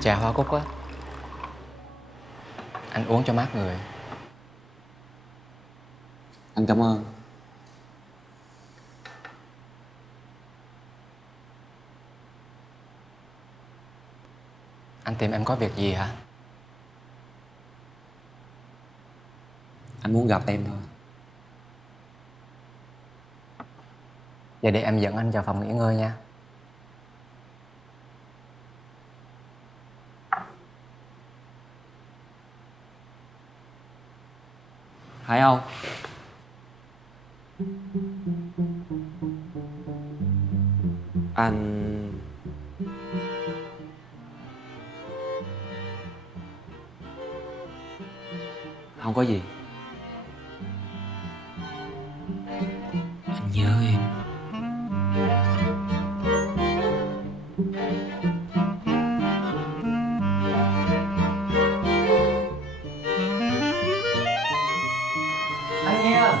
Trà hoa cúc á, anh uống cho mát người. Anh cảm ơn. Anh tìm em có việc gì hả? Anh muốn gặp em thôi. Vậy để em dẫn anh vào phòng nghỉ ngơi nha. Hải Âu, anh không có gì. Anh nhớ em. Anh nghe.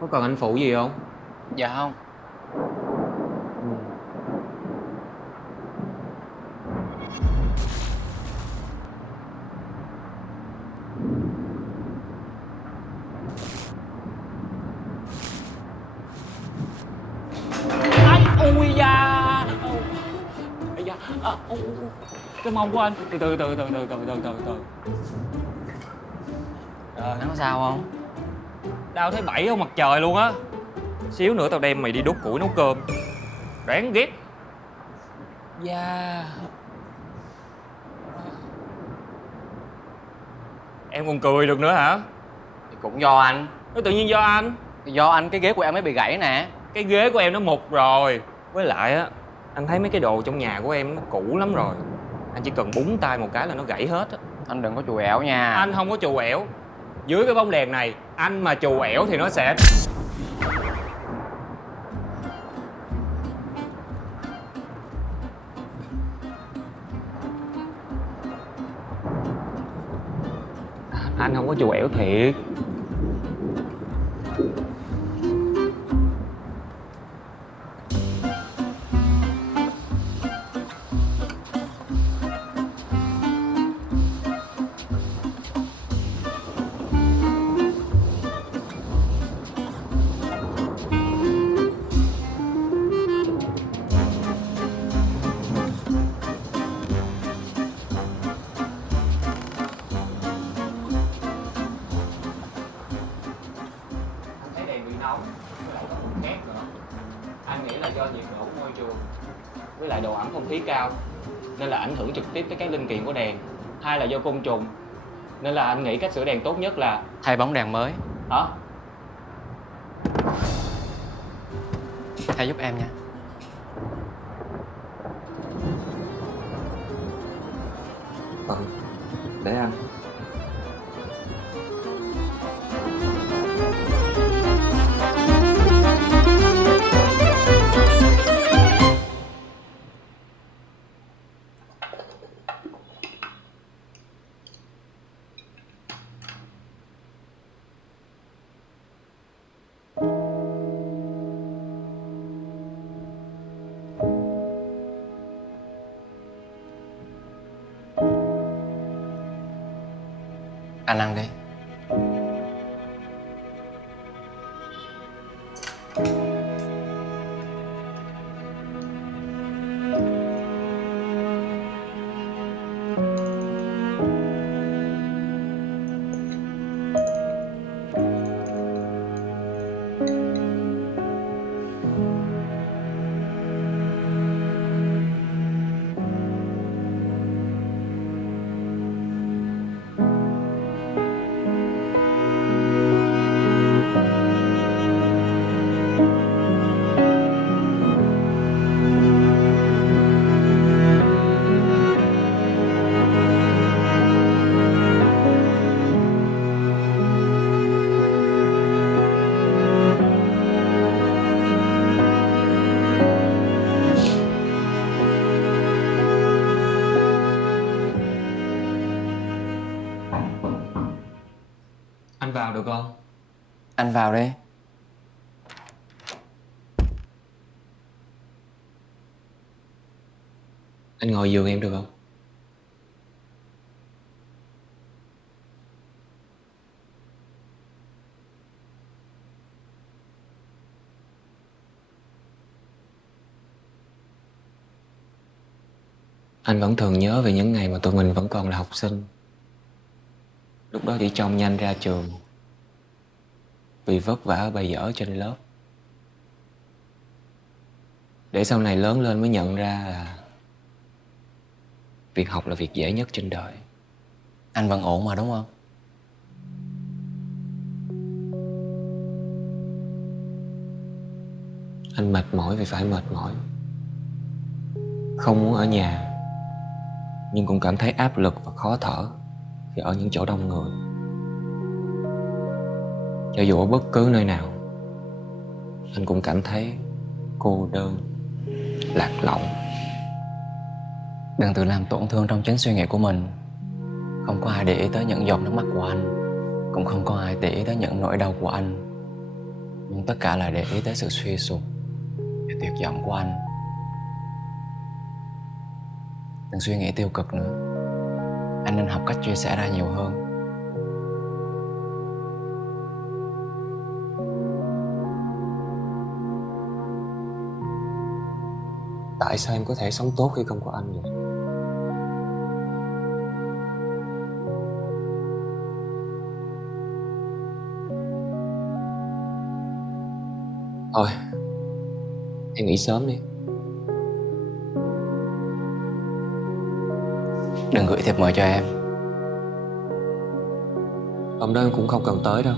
Có cần anh phụ gì không? Dạ không. Ai, ui da. Ây da, cái mông của anh. Từ từ. Anh có sao không? Đau thấy bảy không mặt trời luôn á. Xíu nữa tao đem mày đi đốt củi nấu cơm. Đáng ghét. Da. Em còn cười được nữa hả? Thì cũng do anh. Nó tự nhiên do anh. Thì do anh cái ghế của em mới bị gãy nè. Cái ghế của em nó mục rồi. Với lại á, anh thấy mấy cái đồ trong nhà của em nó cũ lắm rồi. Anh chỉ cần búng tay một cái là nó gãy hết á. Anh đừng có chù ẻo nha. Anh không có chù ẻo. Dưới cái bóng đèn này, anh mà chù ẻo thì nó sẽ... Anh không có chù ẻo thiệt. Anh thấy đèn bị nóng, với lại có mùi khét nữa. Anh nghĩ là do nhiệt độ của môi trường với lại độ ẩm không khí cao nên là ảnh hưởng trực tiếp tới các linh kiện của đèn. Hai là do côn trùng nên là anh nghĩ cách sửa đèn tốt nhất là... Thay bóng đèn mới. Hả? Thay giúp em nha. Ừ, để anh. Anh ăn đi. Anh vào được không? Anh vào đi. Anh ngồi giường em được không? Anh vẫn thường nhớ về những ngày mà tụi mình vẫn còn là học sinh. Lúc đó chỉ trông nhanh ra trường vì vất vả ở bài dở trên lớp. Để sau này lớn lên mới nhận ra là việc học là việc dễ nhất trên đời. Anh vẫn ổn mà đúng không? Anh mệt mỏi vì phải mệt mỏi. Không muốn ở nhà, nhưng cũng cảm thấy áp lực và khó thở khi ở những chỗ đông người. Cho dù ở bất cứ nơi nào, anh cũng cảm thấy cô đơn, lạc lõng. Đừng tự làm tổn thương trong chính suy nghĩ của mình. Không có ai để ý tới những giọt nước mắt của anh, cũng không có ai để ý tới những nỗi đau của anh. Nhưng tất cả là để ý tới sự suy sụp và tuyệt vọng của anh. Đừng suy nghĩ tiêu cực nữa. Anh nên học cách chia sẻ ra nhiều hơn. Tại sao em có thể sống tốt khi không có anh vậy? Thôi, em nghỉ sớm đi. Đừng gửi thiệp mời cho em. Hôm đó em cũng không cần tới đâu.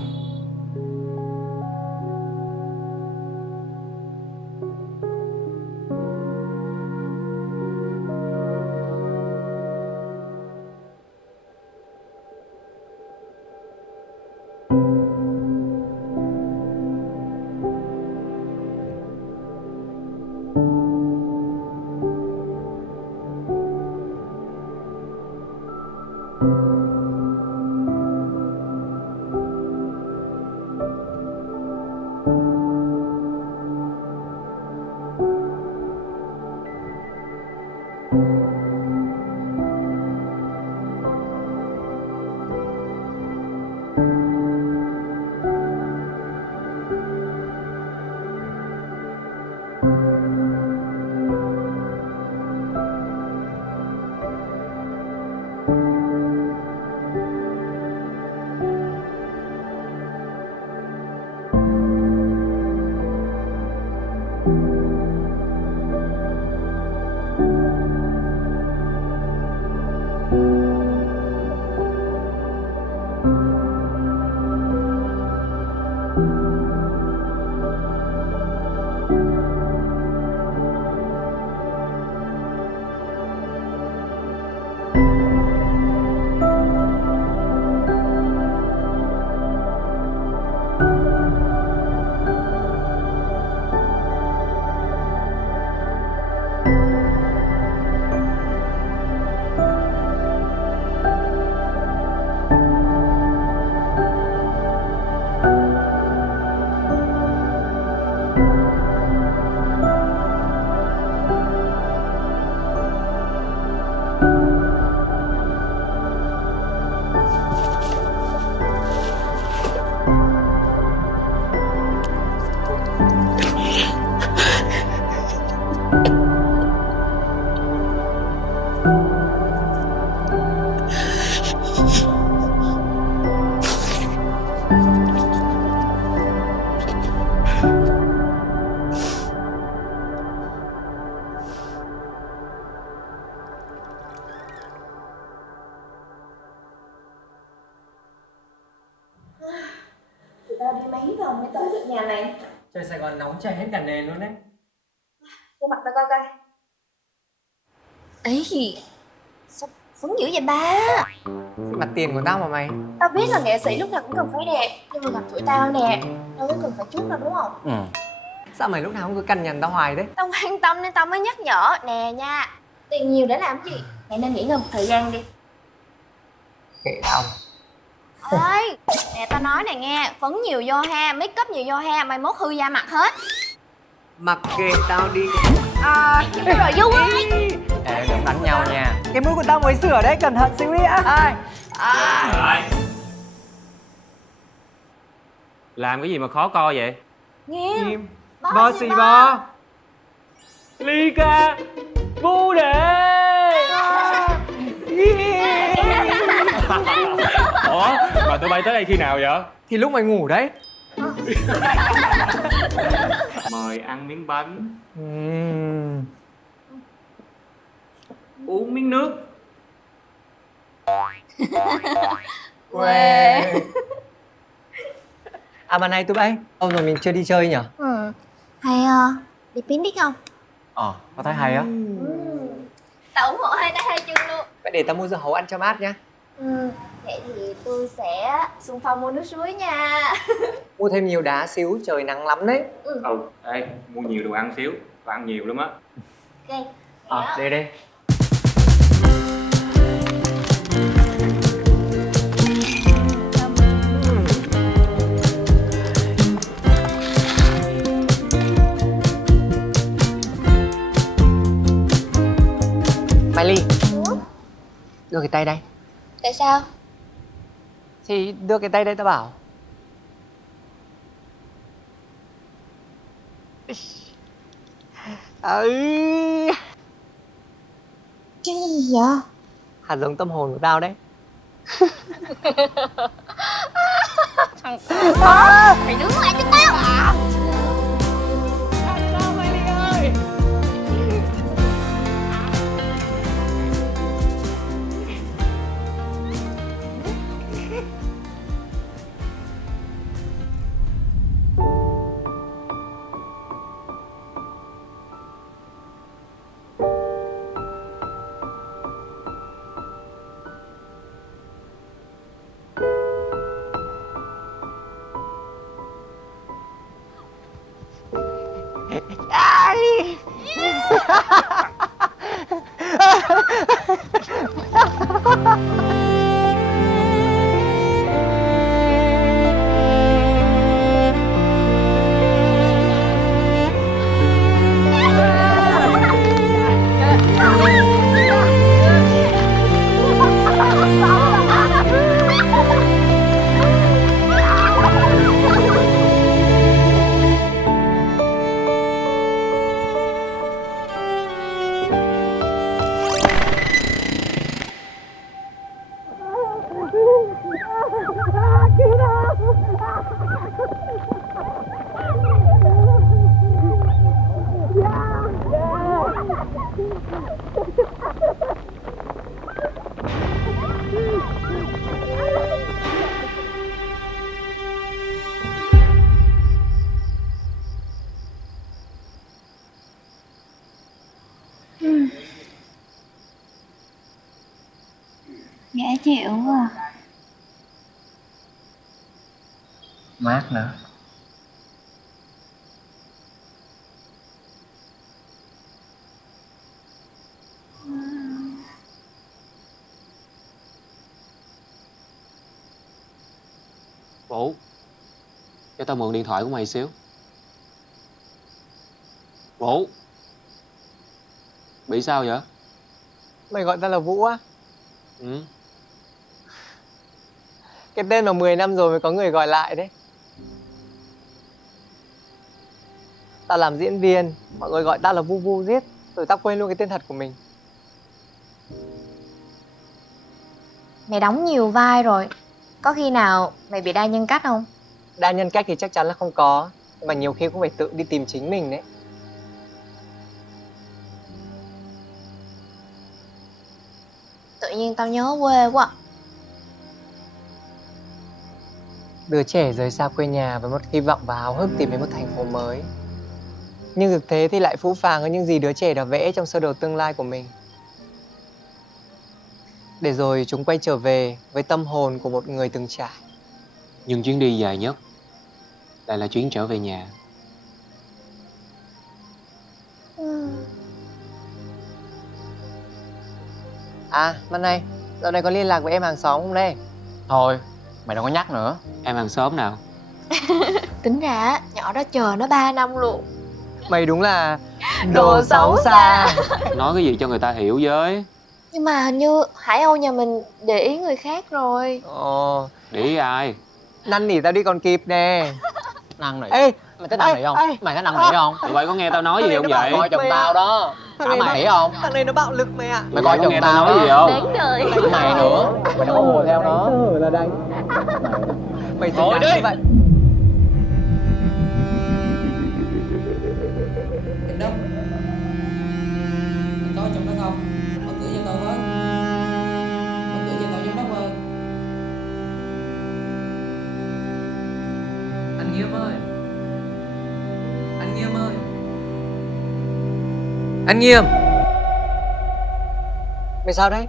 Tụi tao đi mấy vòng mới tới được nhà này. Trời Sài Gòn nóng chảy hết cả nền luôn đấy. Vô mặt tao coi coi. Ấy, sao phấn dữ vậy ba? Mặt tiền của tao mà mày. Tao biết là nghệ sĩ lúc nào cũng cần phải đẹp, nhưng mà gặp tụi tao nè, đâu có cần phải chút đâu đúng không? Sao mày lúc nào cũng cứ cằn nhằn tao hoài đấy? Tao quan tâm nên tao mới nhắc nhở. Nè nha, tiền nhiều để làm gì? Mày nên nghỉ ngơi một thời gian đi. Kệ tao. Ơi, nè tao nói nói này nghe, phấn nhiều vô ha, make up nhiều vô ha, mai mốt hư da mặt hết. Mặc kệ tao đi. Rồi vui ơi. Ê, đừng đánh nhau nha. Cái mũi của tao mới sửa đấy, cẩn thận xíu đi á. Làm cái gì mà khó coi vậy? Nghiêm. Bo xì bo. Ly ca vu đệ. Ủa mà tụi bay tới đây khi nào vậy? Thì lúc mày ngủ đấy. Mời ăn miếng bánh, Ừm. uống miếng nước. Quê. À mà này tụi bay, lâu rồi mình chưa đi chơi nhỉ? Hay đi picnic không? Có thấy hay á. Tao ủng hộ hai tay hai chân luôn. Vậy để tao mua dưa hấu ăn cho mát nhá. Vậy thì tôi sẽ xung phong mua nước suối nha. Mua thêm nhiều đá xíu, trời nắng lắm đấy. Ê, mua nhiều đồ ăn xíu, tao ăn nhiều lắm á. Ok. Đi đi. Miley, đưa cái tay đây. Tại sao? Thì đưa cái tay đây tao bảo. Cái gì vậy? Hạt giống tâm hồn của tao đấy. Mày đứng lại cho tao. Dễ chịu quá. Mát nữa. Vũ, cho tao mượn điện thoại của mày xíu. Vũ, bị sao vậy? Mày gọi tao là Vũ á? Ừ. Cái tên mà 10 năm rồi mới có người gọi lại đấy. Tao làm diễn viên, mọi người gọi tao là Vu Vu giết, rồi tao quên luôn cái tên thật của mình. Mày đóng nhiều vai rồi, có khi nào mày bị đa nhân cách không? Đa nhân cách thì chắc chắn là không có, nhưng mà nhiều khi cũng phải tự đi tìm chính mình đấy. Tự nhiên tao nhớ quê quá. Đứa trẻ rời xa quê nhà với một hy vọng và háo hức tìm đến một thành phố mới. Nhưng thực tế thì lại phũ phàng hơn những gì đứa trẻ đã vẽ trong sơ đồ tương lai của mình. Để rồi chúng quay trở về với tâm hồn của một người từng trải. Nhưng chuyến đi dài nhất lại là chuyến trở về nhà. À, Văn này, dạo này có liên lạc với em hàng xóm không đây? Thôi, Mày đâu có nhắc nữa. Em hàng xóm nào? Tính ra nhỏ đó chờ nó 3 năm luôn. Mày đúng là Đồ xấu xa. Nói cái gì cho người ta hiểu với. Nhưng mà hình như Hải Âu nhà mình để ý người khác rồi. Ồ, Để ý ai? năn nỉ tao đi còn kịp nè. Năn nỉ. Ê, Mày thích năn nỉ không? ê. Mày thích năn nỉ không? Tụi bay có nghe tao nói gì không vậy? Coi chồng tao đó. Thằng Hả này mày nó- hiểu không? Thằng này nó bạo lực mày ạ. Mày coi có chồng nghe tao tao nói đó. gì không? Đáng đời. Mày nữa. Mày đừng có hùa theo nó. Là đánh. Mày Thôi xứng đáng đi. như vậy. Giám đốc, anh có trong đó không? Mở cửa cho tôi với. Mở cửa cho tôi giám đốc ơi. Anh Nghiêm ơi. Anh Nghiêm ơi. Anh Nghiêm. Mày sao đấy?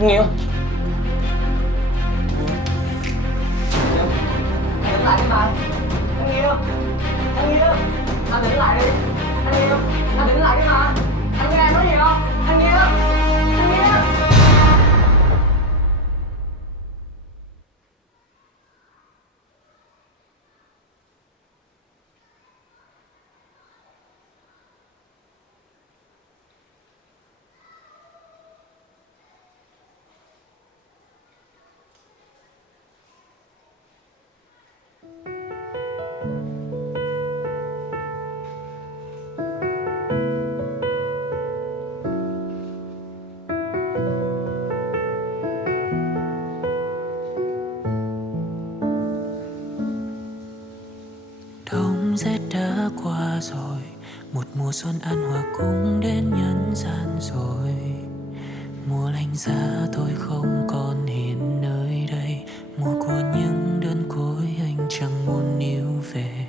Nghiêu. Đông rét đã qua rồi, một mùa xuân an hòa cũng đến nhân gian rồi. Mùa lạnh giá tôi không còn hiện nơi đây, mùa của những đơn côi anh chẳng muốn níu về.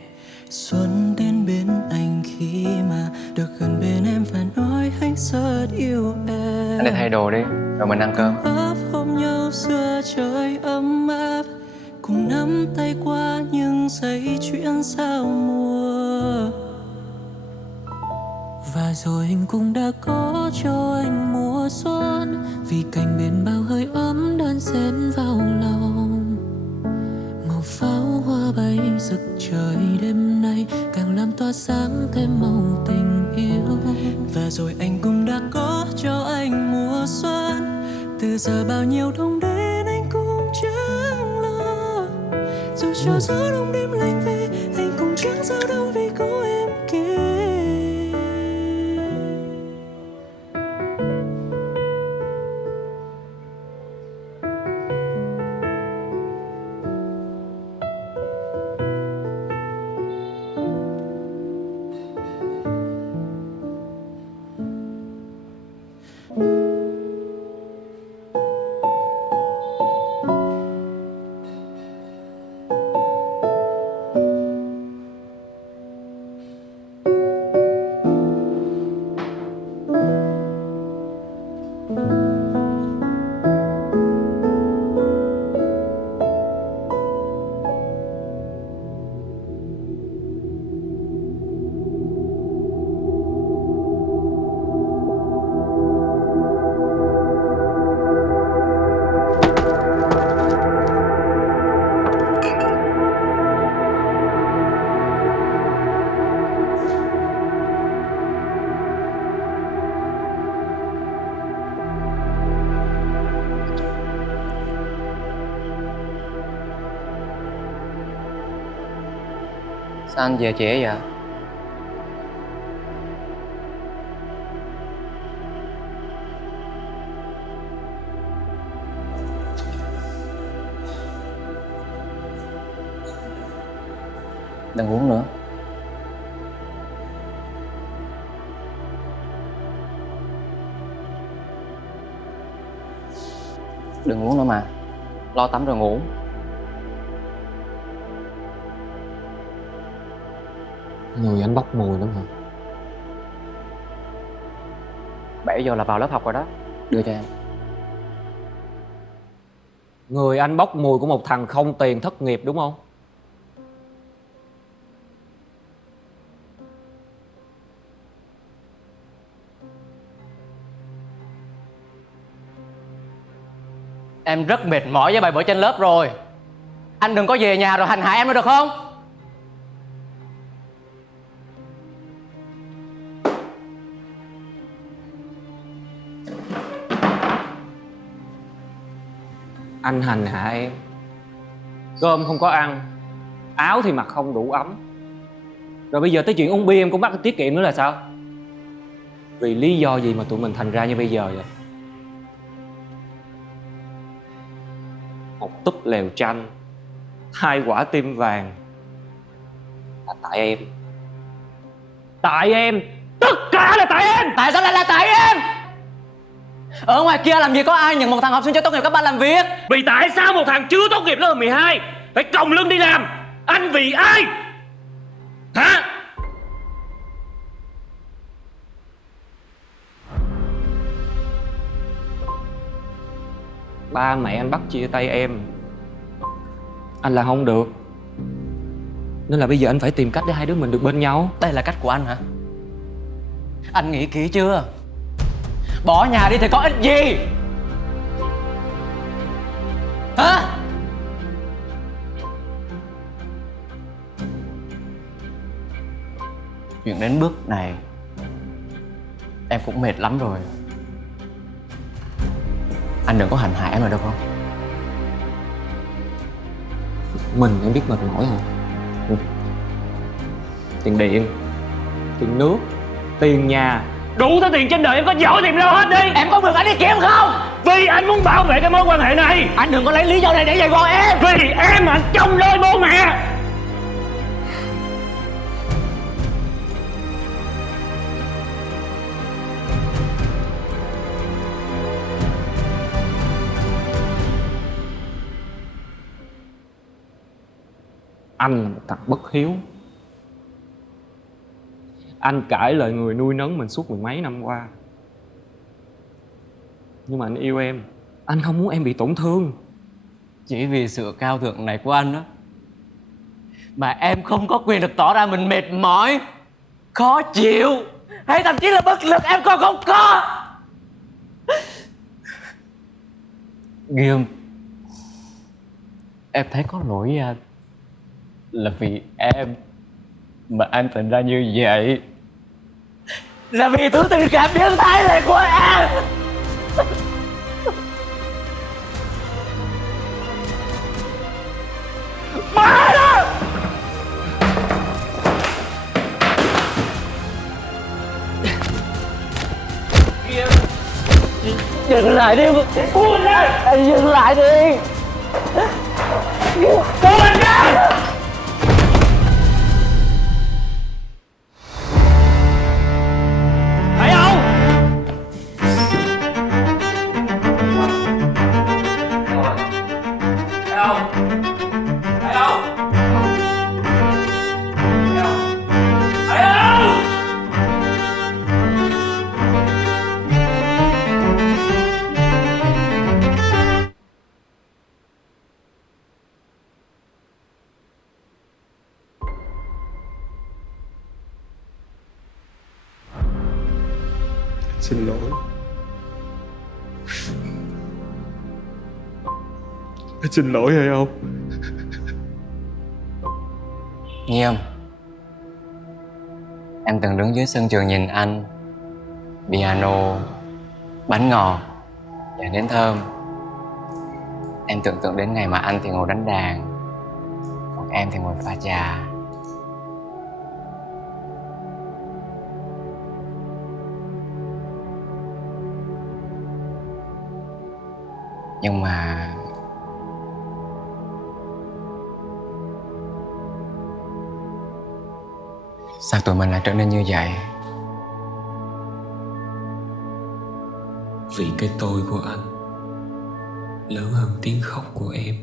Xuân đến bên anh khi mà được gần bên em và nói anh rất yêu em. Anh đi thay đồ đi, rồi mình ăn cơm. Ấp ôm nhau giữa trời ấm áp, cùng nắm tay qua những giây chuyện giao mùa. Và rồi anh cũng đã có cho anh mùa xuân, vì cạnh bên bao hơi ấm đan xen vào lòng. Màu pháo hoa bay rực trời đêm nay càng làm tỏa sáng thêm màu tình yêu. Và rồi anh cũng đã có cho anh mùa xuân, từ giờ bao nhiêu đông đến anh cũng chẳng lo. Dù cho gió đông đêm lạnh về anh cũng chẳng sao đâu vì có em kia. Sao anh về trễ vậy? Đừng uống nữa. Đừng uống nữa mà. Lo tắm rồi ngủ. Người anh bốc mùi lắm hả? 7 giờ là vào lớp học rồi đó. Đưa cho em. Người anh bốc mùi của một thằng không tiền thất nghiệp đúng không? Em rất mệt mỏi với bài vở trên lớp rồi. Anh đừng có về nhà rồi hành hạ em nữa được không? Anh hành hạ em, cơm không có ăn, áo thì mặc không đủ ấm. Rồi bây giờ tới chuyện uống bia em cũng bắt tiết kiệm nữa là sao? Vì lý do gì mà tụi mình thành ra như bây giờ vậy? Một túp lèo tranh, 2 quả tim vàng. Là tại em. Tại em. Tất cả là tại em. Tại sao lại là tại em? Ở ngoài kia làm gì có ai nhận một thằng học sinh chưa tốt nghiệp cấp 3 làm việc? Vì tại sao một thằng chưa tốt nghiệp lớp 12 phải còng lưng đi làm? Anh vì ai? Hả? Ba mẹ anh bắt chia tay em, anh làm không được. Nên là bây giờ anh phải tìm cách để hai đứa mình được bên nhau. Đây là cách của anh hả? Anh nghĩ kỹ chưa? Bỏ nhà đi thì có ích gì? Hả? Chuyện đến bước này em cũng mệt lắm rồi. Anh đừng có hành hạ em nữa được không? Mình em biết mệt mỏi hả? Tiền điện, tiền nước, tiền nhà, đủ thứ tiền trên đời em có giỏi thì em lo hết đi. Em có mượn anh đi kiếm không? Vì anh muốn bảo vệ cái mối quan hệ này. Anh đừng có lấy lý do này để dạy dỗ em. Vì em mà anh trông lôi bố mẹ. Anh là một thằng bất hiếu. Anh cãi lời người nuôi nấng mình suốt 10 mấy năm qua. Nhưng mà anh yêu em. Anh không muốn em bị tổn thương. Chỉ vì sự cao thượng này của anh á mà em không có quyền được tỏ ra mình mệt mỏi, khó chịu hay thậm chí là bất lực. Em còn không có. Nghiêm, em thấy có lỗi với anh. Là vì em mà anh thành ra như vậy. Là vì thứ tình cảm biến thái này của em. Má đó! Dừng lại đi. Buông ra! Anh dừng lại đi. Buông anh ra! Thấy không? Thấy không? Thấy không? Thấy không? Xin lỗi. Anh xin lỗi hay không? Nghiêm, em từng đứng dưới sân trường nhìn anh, piano, bánh ngọt và nến thơm. Em tưởng tượng đến ngày mà anh thì ngồi đánh đàn, còn em thì ngồi pha trà. Nhưng mà sao tụi mình lại trở nên như vậy? Vì cái tôi của anh lớn hơn tiếng khóc của em.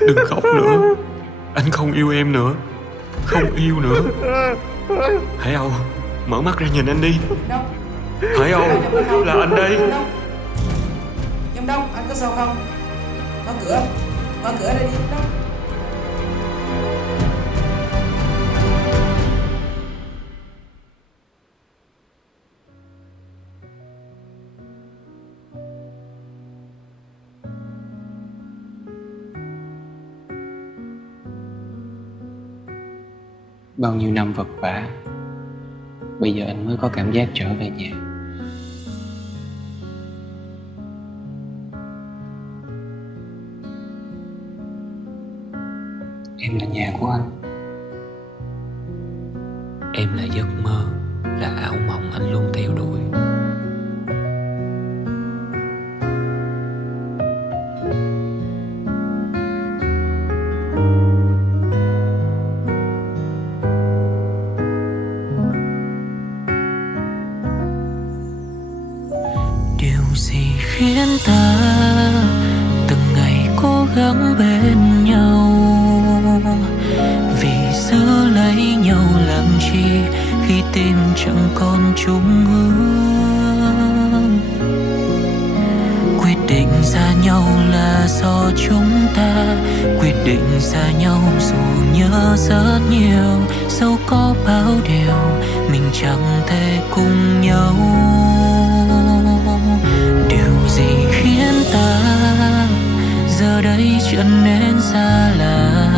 Đừng khóc nữa. Anh không yêu em nữa. Không yêu nữa. Hải Âu, mở mắt ra nhìn anh đi. Hải Âu, là anh đây. Nhâm Đông, anh có sao không? Mở cửa ra đi Nhâm Đông. Bao nhiêu năm vật vã, bây giờ anh mới có cảm giác trở về nhà. Em là nhà của anh. Em là giấc mơ, là ảo mộng anh luôn theo đuổi. Điều gì khiến ta từng ngày cố gắng bên nhau? Vì giữ lấy nhau làm chi khi tim chẳng còn chung hướng? Quyết định xa nhau là do chúng ta quyết định xa nhau, dù nhớ rất nhiều, dẫu có bao điều mình chẳng thể cùng nhau. Điều gì khiến ta giờ đây trở nên xa lạ,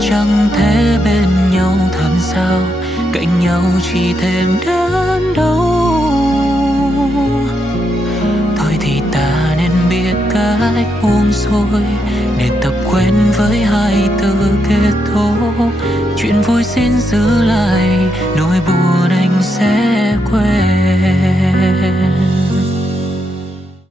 chẳng thể bên nhau thân sao, cạnh nhau chỉ thêm đớn đau. Thôi thì ta nên biết cách buông xuôi, để tập quen với hai từ kết thúc. Chuyện vui xin giữ lại, nỗi buồn anh sẽ